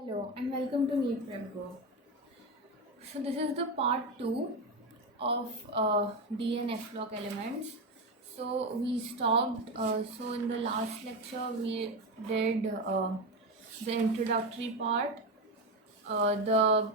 Hello and welcome to Meet Premko. So this is the part 2 of D and F block elements. So we stopped, so in the last lecture we did the introductory part, the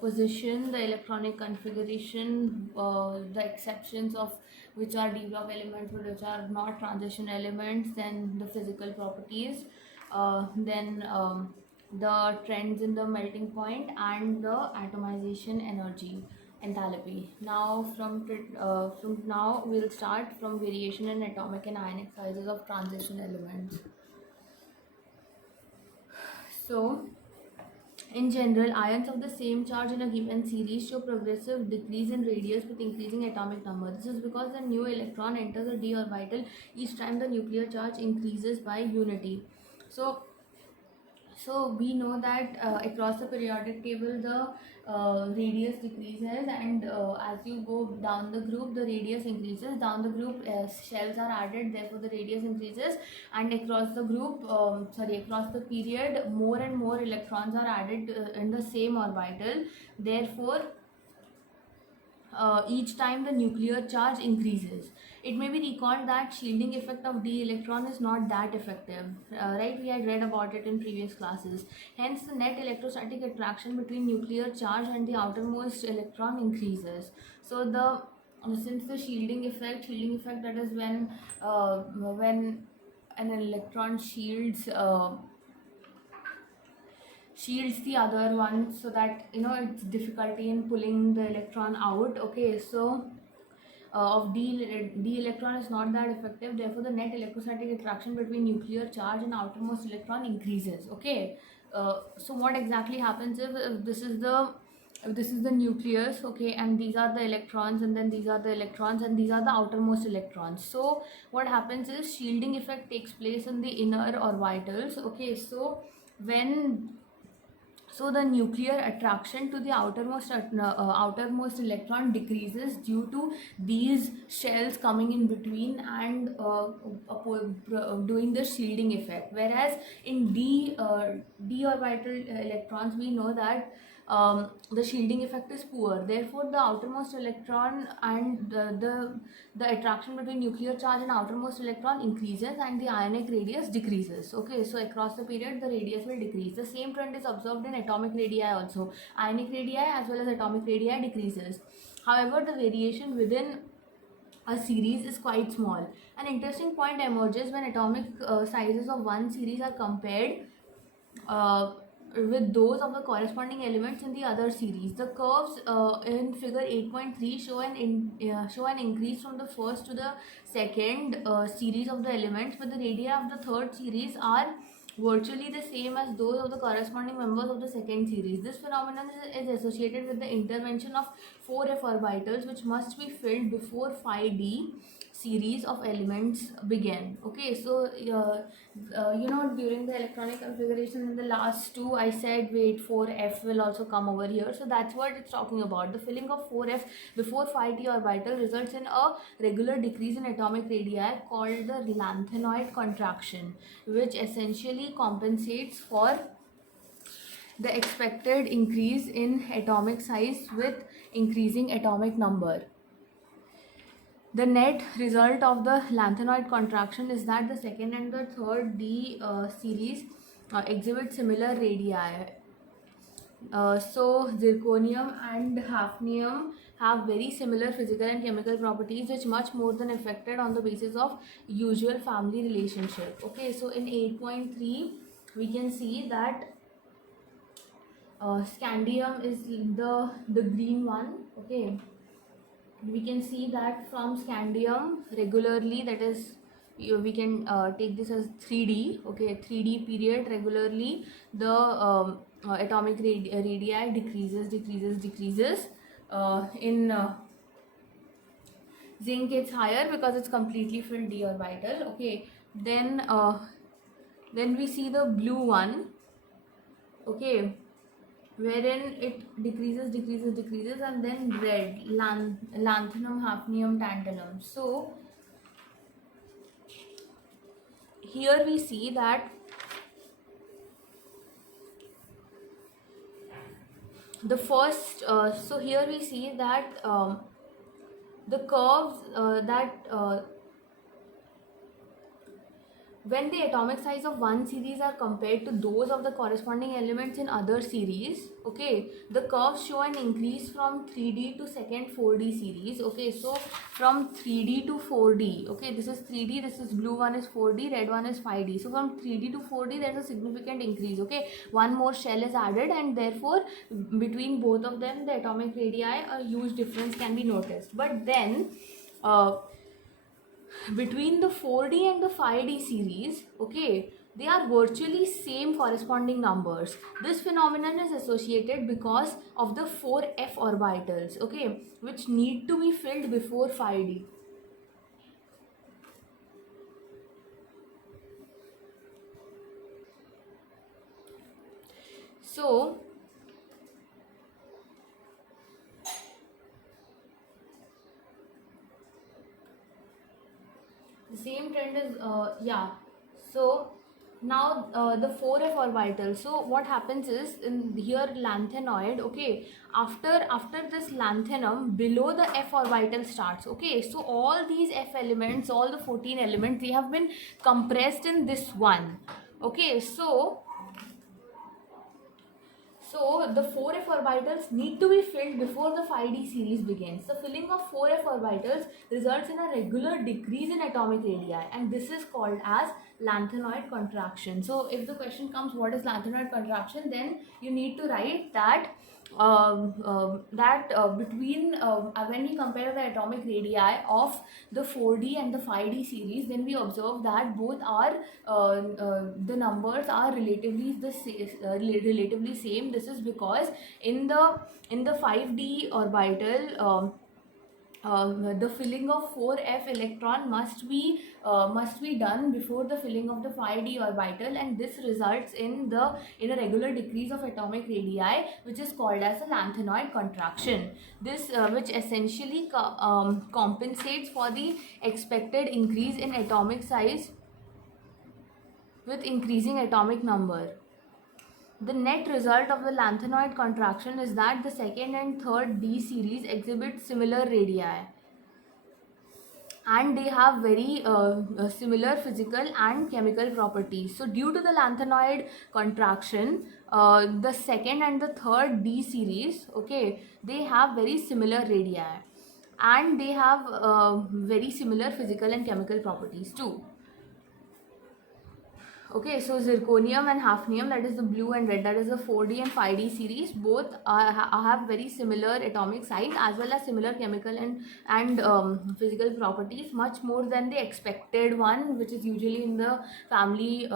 position, the electronic configuration, the exceptions of which are D block elements but which are not transition elements, then the physical properties, then the trends in the melting point and the atomization energy enthalpy. Now from now we'll start from variation in atomic and ionic sizes of transition elements. So in general, ions of the same charge in a given series show progressive decrease in radius with increasing atomic number. This is because the new electron enters a d orbital each time the nuclear charge increases by unity. So we know that across the periodic table the radius decreases, and as you go down the group the radius increases. Down the group shells are added, therefore the radius increases, and across the group across the period more and more electrons are added in the same orbital, therefore each time the nuclear charge increases. It may be recalled that shielding effect of d electron is not that effective, right? We had read about it in previous classes. Hence the net electrostatic attraction between nuclear charge and the outermost electron increases. So the since the shielding effect that is when an electron shields the other one, so that it's difficulty in pulling the electron out. Okay, so of d electron is not that effective, therefore the net electrostatic attraction between nuclear charge and outermost electron increases. Okay, so what exactly happens if this is the nucleus, okay, and these are the electrons, and then these are the electrons, and these are the outermost electrons. So what happens is shielding effect takes place in the inner orbitals. Okay, so when the nuclear attraction to the outermost electron decreases due to these shells coming in between and doing the shielding effect. Whereas in d orbital electrons, we know that the shielding effect is poor. Therefore, the outermost electron and the attraction between nuclear charge and outermost electron increases, and the ionic radius decreases. Okay, so across the period the radius will decrease. The same trend is observed in atomic radii also. Ionic radii as well as atomic radii decreases. However, the variation within a series is quite small. An interesting point emerges when atomic sizes of one series are compared uh, with those of the corresponding elements in the other series. The curves in figure 8.3 show an increase from the first to the second series of the elements, but the radii of the third series are virtually the same as those of the corresponding members of the second series. This phenomenon is associated with the intervention of 4f orbitals, which must be filled before phi d series of elements begin. Okay, so during the electronic configuration in the last two I said wait 4f will also come over here, so that's what it's talking about. The filling of 4f before phi d orbital results in a regular decrease in atomic radii called the lanthanoid contraction, which essentially compensates for the expected increase in atomic size with increasing atomic number. The net result of the lanthanoid contraction is that the second and the third D series exhibit similar radii. So zirconium and hafnium have very similar physical and chemical properties, which much more than affected on the basis of usual family relationship. Okay, so in 8.3 we can see that scandium is the green one. Okay, we can see that from scandium regularly, that is we can take this as 3D. Okay, 3D period regularly the atomic radii decreases. In zinc it's higher because it's completely filled d orbital. Okay, then we see the blue one. Okay, wherein it decreases, and then red, lanthanum, hafnium, tantalum. So here we see that the first so here we see that the curves that when the atomic size of one series are compared to those of the corresponding elements in other series, okay, the curves show an increase from 3D to second 4D series. Okay, so from 3D to 4D, okay, this is 3D, this is blue one is 4D, red one is 5D. So from 3D to 4D there's a significant increase. Okay, one more shell is added, and therefore between both of them the atomic radii a huge difference can be noticed. But then between the 4D and the 5D series, okay, they are virtually same corresponding numbers. This phenomenon is associated because of the 4f orbitals, okay, which need to be filled before 5D. So the same trend is yeah. So now the 4f orbital. So what happens is in here lanthanoid, okay, after this lanthanum below the f orbital starts. Okay, so all these f elements, all the 14 elements, they have been compressed in this one. Okay, so the 4f orbitals need to be filled before the 5D series begins. The filling of 4f orbitals results in a regular decrease in atomic radii, and this is called as lanthanoid contraction. So if the question comes what is lanthanoid contraction, then you need to write that between when we compare the atomic radii of the 4D and the 5D series, then we observe that both are the numbers are relatively same. This is because in the 5D orbital the filling of 4f electron must be done before the filling of the 5D orbital, and this results in a regular decrease of atomic radii, which is called as a lanthanoid contraction. This which essentially compensates for the expected increase in atomic size with increasing atomic number. The net result of the lanthanoid contraction is that the second and third D series exhibit similar radii, and they have very similar physical and chemical properties. So due to the lanthanoid contraction, the second and the third D series, okay, they have very similar radii, and they have very similar physical and chemical properties too. Okay, so zirconium and hafnium, that is the blue and red, that is the 4D and 5D series, both have very similar atomic size as well as similar chemical and physical properties, much more than the expected one, which is usually in the family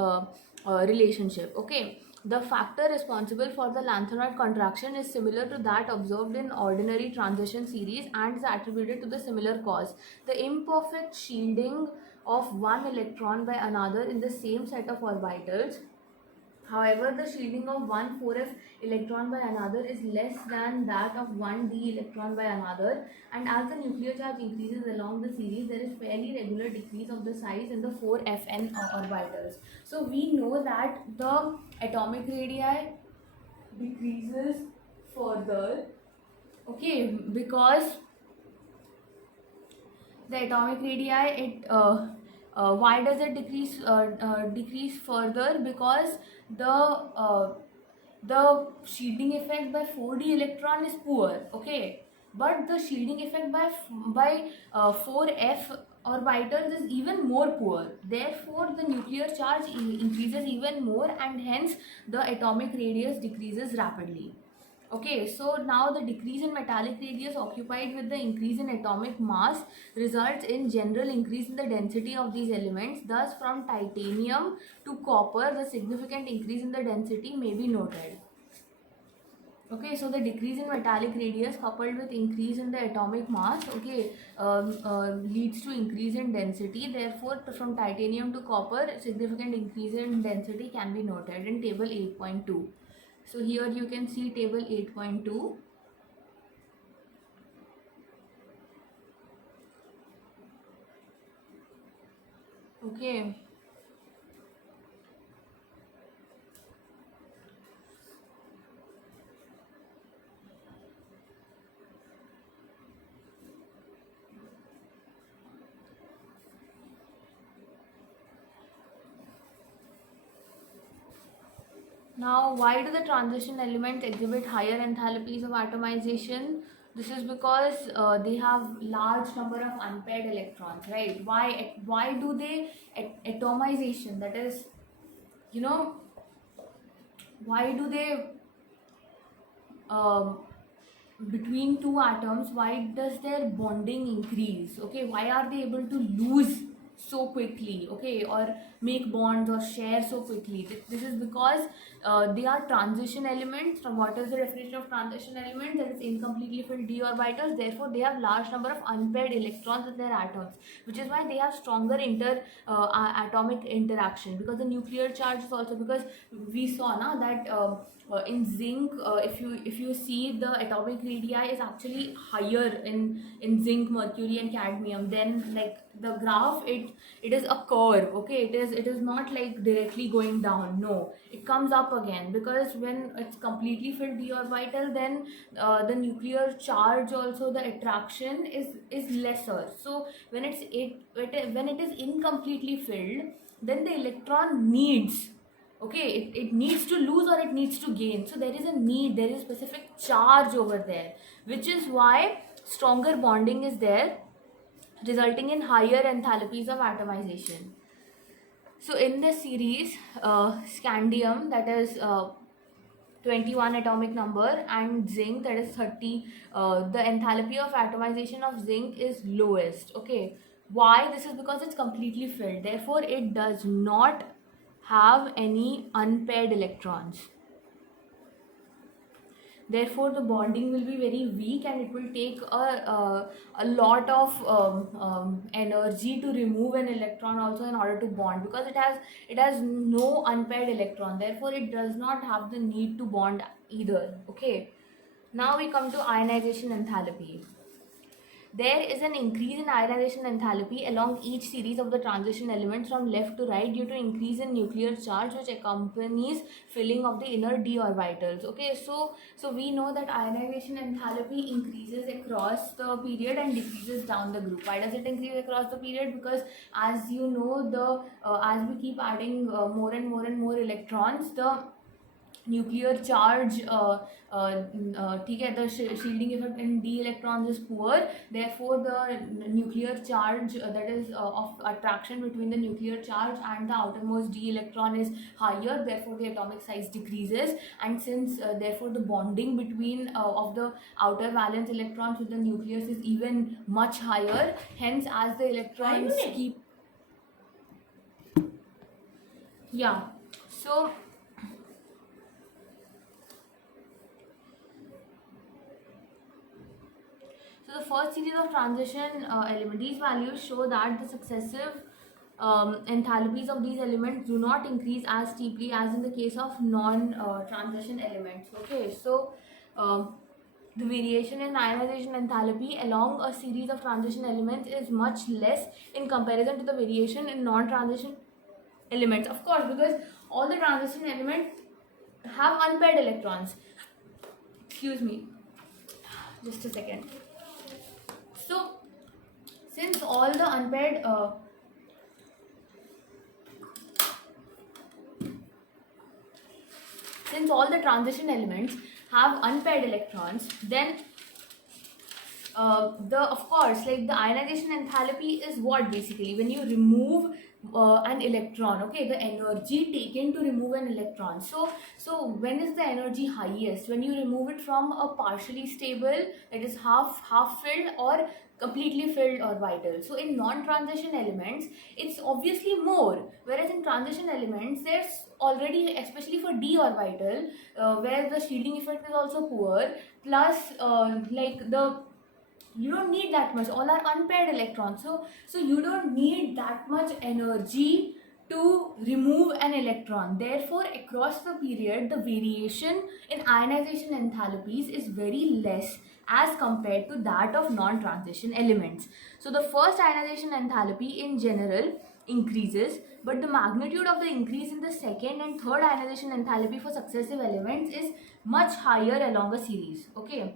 relationship. Okay, the factor responsible for the lanthanoid contraction is similar to that observed in ordinary transition series and is attributed to the similar cause. The imperfect shielding of one electron by another in the same set of orbitals. However, the shielding of one 4f electron by another is less than that of one d electron by another, and as the nuclear charge increases along the series, there is fairly regular decrease of the size in the 4fn orbitals. So we know that the atomic radii decreases further, okay, because the atomic radii, why does it decrease further? Because the shielding effect by 4D electron is poor, okay, but the shielding effect by 4f orbitals is even more poor. Therefore the nuclear charge increases even more, and hence the atomic radius decreases rapidly. Okay, so now the decrease in metallic radius occupied with the increase in atomic mass results in general increase in the density of these elements. Thus, from titanium to copper, the significant increase in the density may be noted. Okay, so the decrease in metallic radius coupled with increase in the atomic mass, okay, leads to increase in density. Therefore, from titanium to copper, significant increase in density can be noted in table 8.2. So here you can see table 8.2. Okay. Now, why do the transition elements exhibit higher enthalpies of atomization? This is because they have large number of unpaired electrons, right? Why do they atomization? That is, you know, why do they um, between two atoms, why does their bonding increase? Okay, why are they able to lose so quickly, okay, or make bonds or share so quickly? This is because they are transition elements. From what is the definition of transition element? That is incompletely filled d orbitals. Therefore they have large number of unpaired electrons in their atoms, which is why they have stronger atomic interaction, because the nuclear charge is also, because we saw now that in zinc, if you see, the atomic radii is actually higher in zinc, mercury and cadmium. Then like the graph, it is a curve, okay, it is not like directly going down, no, it comes up again, because when it's completely filled d orbital, then the nuclear charge, also the attraction is lesser. So when when it is incompletely filled, then the electron needs, okay, it needs to lose or it needs to gain. So there is a need, there is specific charge over there, which is why stronger bonding is there, resulting in higher enthalpies of atomization. So in this series, scandium, that is 21 atomic number, and zinc, that is 30, the enthalpy of atomization of zinc is lowest, okay. Why? This is because it's completely filled, therefore it does not have any unpaired electrons. Therefore the bonding will be very weak, and it will take a lot of energy to remove an electron also in order to bond, because it has no unpaired electron, therefore it does not have the need to bond either, okay. Now we come to ionization enthalpy. There is an increase in ionization enthalpy along each series of the transition elements from left to right due to increase in nuclear charge, which accompanies filling of the inner d orbitals. Okay, so we know that ionization enthalpy increases across the period and decreases down the group. Why does it increase across the period? Because as you know, the as we keep adding more and more electrons, the nuclear charge ठीक है, the shielding effect in d electrons is poor, therefore the nuclear charge, that is of attraction between the nuclear charge and the outermost d electron is higher, therefore the atomic size decreases, and since therefore the bonding between of the outer valence electrons with the nucleus is even much higher, hence as the electrons keep, yeah, so the first series of transition element, these values show that the successive enthalpies of these elements do not increase as steeply as in the case of non-transition elements. Okay, so the variation in ionization enthalpy along a series of transition elements is much less in comparison to the variation in non-transition elements. Of course, because all the transition elements have unpaired electrons. Excuse me, just a second. So, since all the unpaired since all the transition elements have unpaired electrons, then of course, like the ionization enthalpy is what, basically when you remove an electron, okay, the energy taken to remove an electron. So when is the energy highest? When you remove it from a partially stable, that is half filled or completely filled orbital. So in non-transition elements, it's obviously more, whereas in transition elements, there's already, especially for d orbital, where the shielding effect is also poor, plus like the you don't need that much, all are unpaired electrons, so you don't need that much energy to remove an electron. Therefore across the period, the variation in ionization enthalpies is very less as compared to that of non-transition elements. So the first ionization enthalpy in general increases, but the magnitude of the increase in the second and third ionization enthalpy for successive elements is much higher along a series. Okay,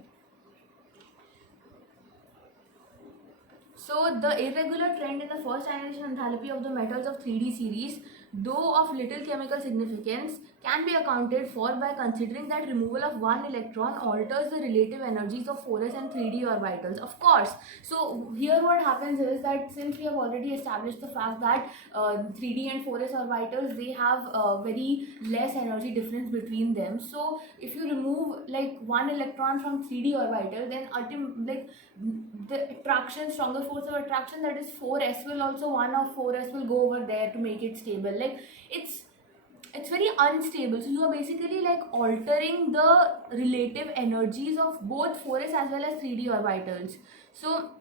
so the irregular trend in the first ionization enthalpy of the metals of 3D series, though of little chemical significance, can be accounted for by considering that removal of one electron alters the relative energies of 4s and 3d orbitals. Of course, so here what happens is that since we have already established the fact that 3d and 4s orbitals, they have very less energy difference between them. So if you remove like one electron from 3d orbital, then like the attraction, stronger force of attraction, that is 4s, will also, one of 4s will go over there to make it stable. Like it's very unstable. So you are basically like altering the relative energies of both 4s as well as 3d orbitals. So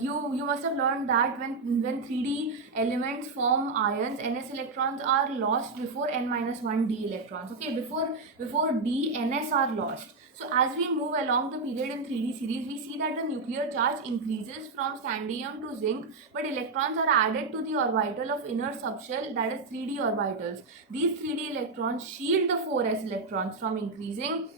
you must have learned that when 3d elements form ions, ns electrons are lost before n minus 1 d electrons. Okay, before d, ns are lost. So as we move along the period in 3d series, we see that the nuclear charge increases from scandium to zinc, but electrons are added to the orbital of inner subshell, that is 3d orbitals. These 3d electrons shield the 4s electrons from increasing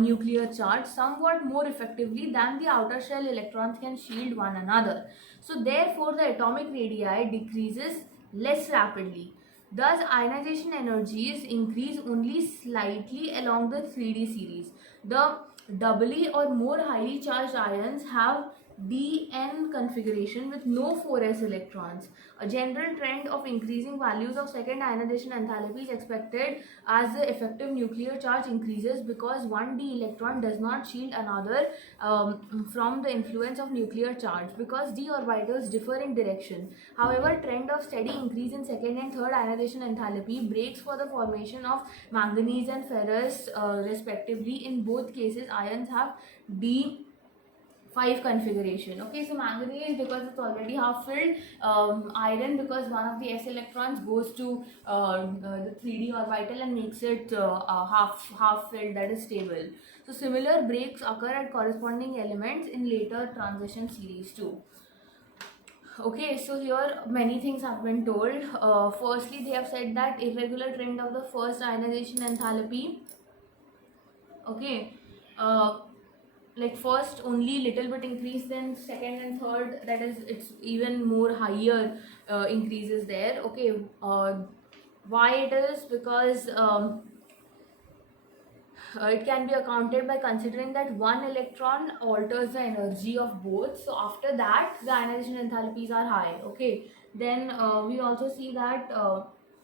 nuclear charge somewhat more effectively than the outer shell electrons can shield one another. So therefore the atomic radii decreases less rapidly. Thus ionization energies increase only slightly along the 3d series. The doubly or more highly charged ions have dn configuration with no 4s electrons. A general trend of increasing values of second ionization enthalpy is expected as the effective nuclear charge increases, because 1d electron does not shield another from the influence of nuclear charge, because d orbitals differ in direction. However, trend of steady increase in second and third ionization enthalpy breaks for the formation of manganese and ferrous respectively. In both cases, ions have d 5 configuration. Okay, so manganese because it's already half filled, iron because one of the s electrons goes to the 3d orbital and makes it half filled, that is stable. So similar breaks occur at corresponding elements in later transition series too. Okay, so here many things have been told. Firstly, they have said that irregular trend of the first ionization enthalpy. Okay, like first only little bit increase, then second and third, that is it's even more higher increases there. Okay, why it is? Because it can be accounted by considering that one electron alters the energy of both. So after that the ionization enthalpies are high. Okay, then we also see that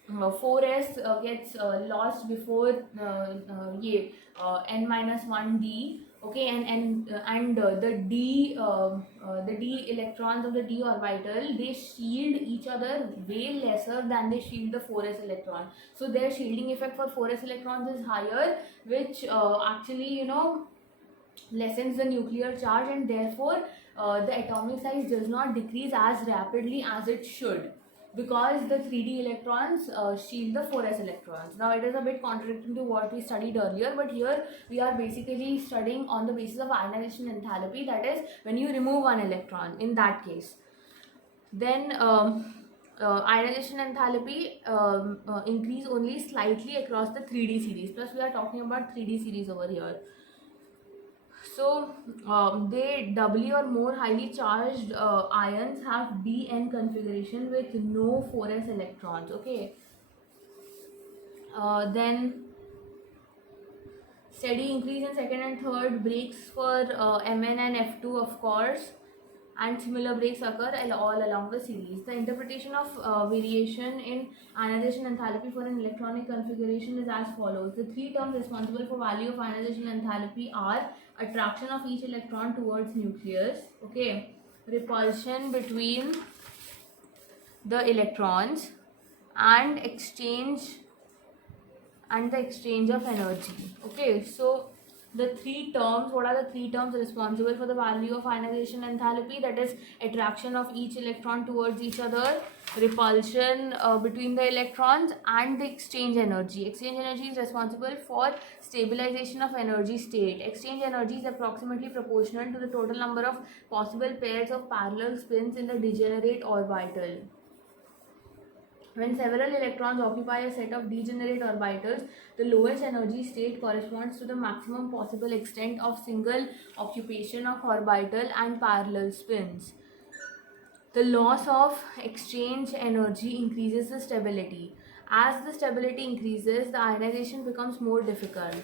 4s gets lost before n minus 1 d. Okay, and the d electrons of the d orbital, they shield each other way lesser than they shield the 4s electron. So their shielding effect for 4s electrons is higher, which actually lessens the nuclear charge, and therefore the atomic size does not decrease as rapidly as it should, because the 3d electrons shield the 4s electrons. Now it is a bit contradicting to what we studied earlier, but here we are basically studying on the basis of ionization enthalpy, that is when you remove one electron in that case. Then ionization enthalpy increase only slightly across the 3d series, plus we are talking about 3d series over here. So they doubly or more highly charged ions have dn configuration with no 4s electrons. Okay, then steady increase in second and third breaks for mn and f2, of course, and similar breaks occur all along the series. The interpretation of variation in ionization enthalpy for an electronic configuration is as follows. The three terms responsible for value of ionization enthalpy are attraction of each electron towards nucleus, okay, repulsion between the electrons, and the exchange of energy. Okay, so the three terms, what are the three terms responsible for the value of ionization enthalpy? That is attraction of each electron towards each other, repulsion between the electrons, and the exchange energy. Exchange energy is responsible for stabilization of energy state. Exchange energy is approximately proportional to the total number of possible pairs of parallel spins in the degenerate orbital. When several electrons occupy a set of degenerate orbitals, the lowest energy state corresponds to the maximum possible extent of single occupation of orbital and parallel spins. The loss of exchange energy increases the stability. As the stability increases, the ionization becomes more difficult.